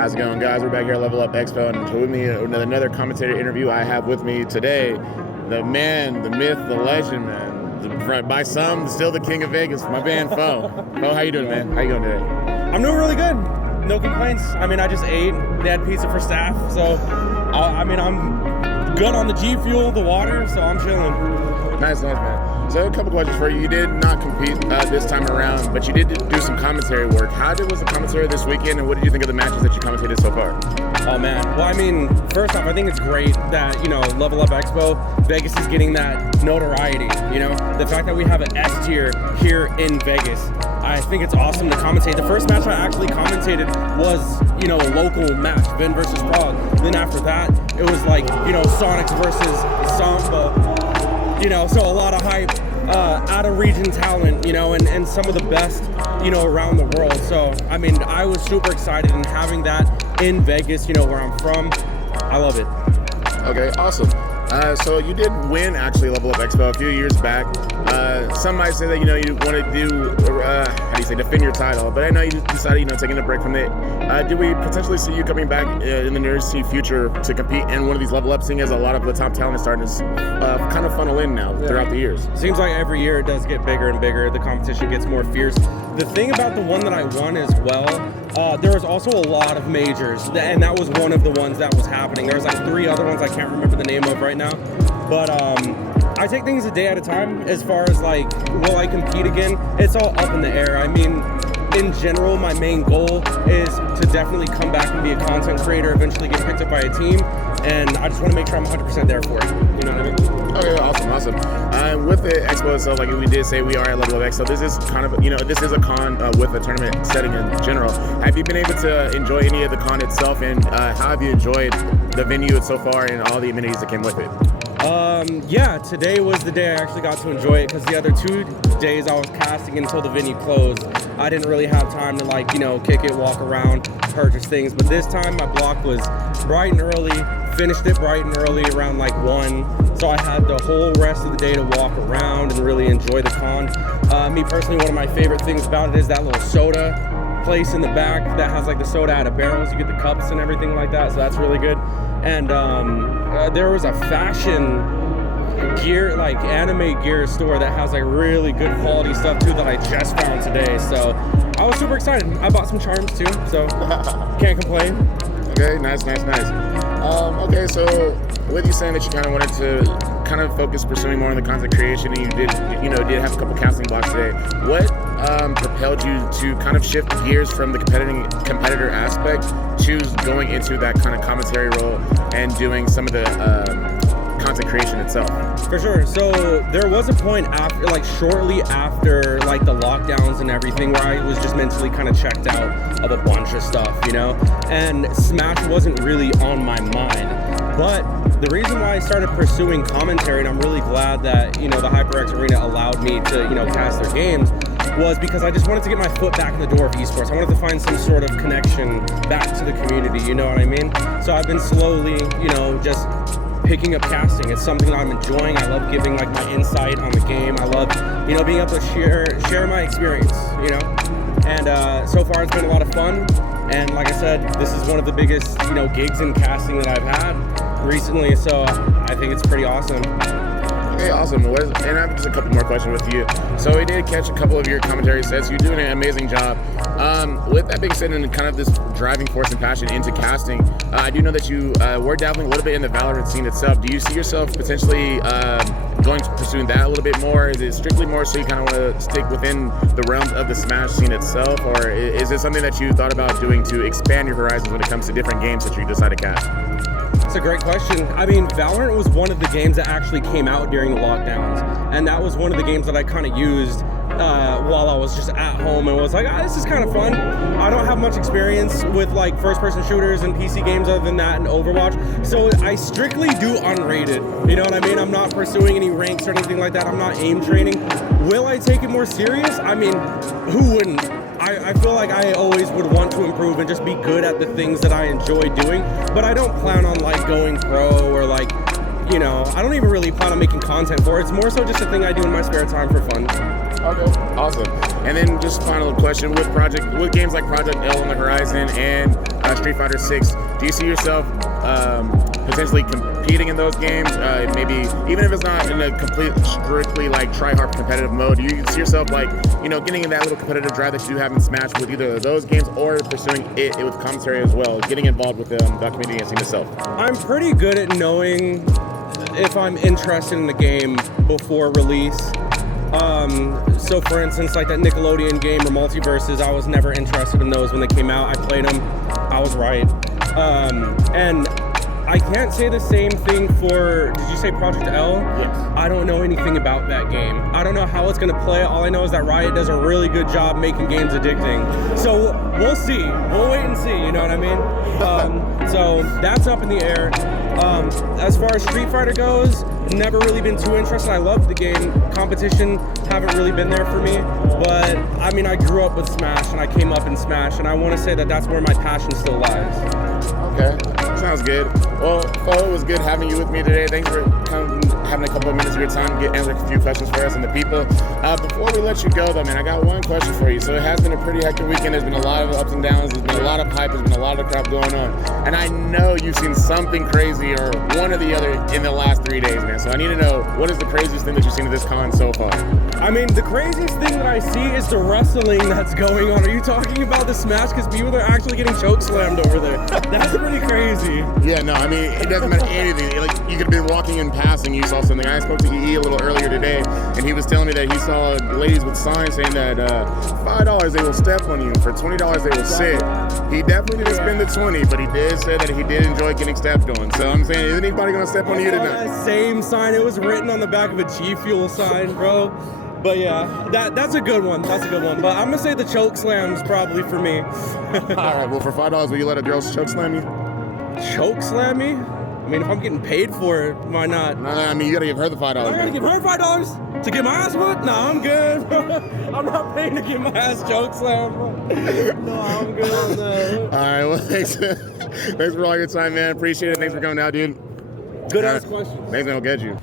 How's it going, guys? We're back here at Level Up Expo, and with me another commentator interview I have with me today, the man, the myth, the legend, man. By some, still the king of Vegas, my man, Fo. Fo, how you doing, man? How you doing today? I'm doing really good. No complaints. I mean, I just ate. They had pizza for staff, so I'm good on the G Fuel, the water, so I'm chilling. Nice, man. So a couple questions for you. You did not compete this time around, but you did do some commentary work. How was the commentary this weekend, and what did you think of the matches that you commentated so far? Oh man, well I mean, first off, I think it's great that, Level Up Expo, Vegas is getting that notoriety, the fact that we have an S tier here in Vegas. I think it's awesome to commentate. The first match I actually commentated was, a local match, Vin versus Frog. Then after that, it was like, Sonics versus Samba. So a lot of hype, out of region talent, and some of the best, around the world. So, I mean, I was super excited, and having that in Vegas, where I'm from, I love it. Okay, awesome. So you did win, actually, Level Up Expo a few years back. Some might say that, you want to do, defend your title, but I know you decided, taking a break from it. Do we potentially see you coming back in the near future to compete in one of these Level Ups, seeing as a lot of the top talent is starting to kind of funnel in now throughout the years? Seems like every year it does get bigger and bigger. The competition gets more fierce. The thing about the one that I won as well, there was also a lot of majors, and that was one of the ones that was happening. There was like 3 other ones I can't remember the name of right now, but I take things a day at a time. As far as like, will I compete again? It's all up in the air. I mean, in general, my main goal is to definitely come back and be a content creator, eventually get picked up by a team, and I just want to make sure I'm 100% there for it. You know what I mean? Okay, awesome. With the expo itself, like we did say, we are at Level Up Expo. This is kind of, this is a con with a tournament setting in general. Have you been able to enjoy any of the con itself, and how have you enjoyed the venue so far and all the amenities that came with it? Yeah, today was the day I actually got to enjoy it, because the other 2 days I was casting until the venue closed. I didn't really have time to kick it, walk around, purchase things. But this time my block was bright and early, finished it bright and early around 1. So I had the whole rest of the day to walk around and really enjoy the con. Me personally, one of my favorite things about it is that little soda place in the back that has the soda out of barrels. You get the cups and everything like that, so that's really good. And there was a fashion gear, anime gear store that has really good quality stuff too that I just found today. So I was super excited. I bought some charms too, so can't complain. Okay, nice. Okay, so with you saying that you kind of wanted to focus pursuing more on the content creation, and you did have a couple casting blocks today, what propelled you to kind of shift gears from the competitor aspect to going into that kind of commentary role and doing some of the content creation itself? For sure. So there was a point after, shortly after the lockdowns and everything, where I was just mentally kind of checked out of a bunch of stuff, and Smash wasn't really on my mind. But the reason why I started pursuing commentary, and I'm really glad that, the HyperX Arena allowed me to, cast their games, was because I just wanted to get my foot back in the door of esports. I wanted to find some sort of connection back to the community, you know what I mean? So I've been slowly, just picking up casting. It's something that I'm enjoying. I love giving my insight on the game. I love, being able to share my experience, And so far it's been a lot of fun. And like I said, this is one of the biggest, gigs in casting that I've had recently. So I think it's pretty awesome. Okay, awesome. And I have just a couple more questions with you. So we did catch a couple of your commentary sets. You're doing an amazing job. With that being said, and kind of this driving force and passion into casting, I do know that you were dabbling a little bit in the Valorant scene itself. Do you see yourself potentially pursuing that a little bit more? Is it strictly more so you kind of want to stick within the realms of the Smash scene itself, or is it something that you thought about doing to expand your horizons when it comes to different games that you decide to cast? That's a great question. I mean, Valorant was one of the games that actually came out during the lockdowns, and that was one of the games that I kind of used while I was just at home and was like, this is kind of fun. I don't have much experience with first-person shooters and PC games other than that and Overwatch, so I strictly do unrated. You know what I mean? I'm not pursuing any ranks or anything like that. I'm not aim training. Will I take it more serious? I mean, who wouldn't? I feel like I always would want to improve and just be good at the things that I enjoy doing, but I don't plan on going pro or I don't even really plan on making content for it. It's more so just a thing I do in my spare time for fun. Okay, awesome. And then just final question, with games like Project L on the horizon and Street Fighter 6. Do you see yourself potentially competing in those games? Maybe even if it's not in a complete, strictly like try-hard competitive mode, do you see yourself like, you know, getting in that little competitive drive that you do have in Smash with either of those games or pursuing it with commentary as well, getting involved with the community and scene itself? I'm pretty good at knowing if I'm interested in the game before release. So for instance, like that Nickelodeon game or Multiverses, I was never interested in those when they came out. I played them, I was right. And I can't say the same thing for, did you say Project L? Yes. I don't know anything about that game. I don't know how it's gonna play. All I know is that Riot does a really good job making games addicting. So we'll see, we'll wait and see, you know what I mean? So that's up in the air. As far as Street Fighter goes, never really been too interested. I love the game. Competition haven't really been there for me, but I mean, I grew up with Smash and I came up in Smash, and I want to say that that's where my passion still lies. Okay, sounds good. Well, Fo, it was good having you with me today. Thanks for having a couple of minutes of your time to answer a few questions for us and the people. Before we let you go, though, man, I got one question for you. So it has been a pretty hectic weekend. There's been a lot of ups and downs. There's been a lot of hype. There's been a lot of crap going on. And I know you've seen something crazy or one or the other in the last 3 days, man. So I need to know, what is the craziest thing that you've seen at this con so far? I mean, the craziest thing that I see is the wrestling that's going on. Are you talking about the Smash? Because people are actually getting choke slammed over there. That's pretty crazy. Yeah, no, I mean, it doesn't matter anything. Like, you could have been walking in passing, you saw something. I spoke to EE a little earlier today, and he was telling me that he saw ladies with signs saying that $5 they will step on you, for $20 they will sit. He definitely didn't spend the 20, but he did say that he did enjoy getting stepped on. So I'm saying, isn't anybody gonna step on you tonight? That same sign, it was written on the back of a G Fuel sign, bro. But yeah, that's a good one. That's a good one. But I'm gonna say the choke slam's probably for me. All right, well, for $5, will you let a girl choke slam you? Choke slam me? I mean, if I'm getting paid for it, why not? No, I mean, you gotta give her the $5. I gotta give her $5 to get my ass whooped? No, I'm good. I'm not paying to get my ass choke slammed, bro. No, I'm good on that. All right, well, thanks for all your time, man. Appreciate it. Thanks for coming out, dude. Good ass question. Thanks, man. I'll get you.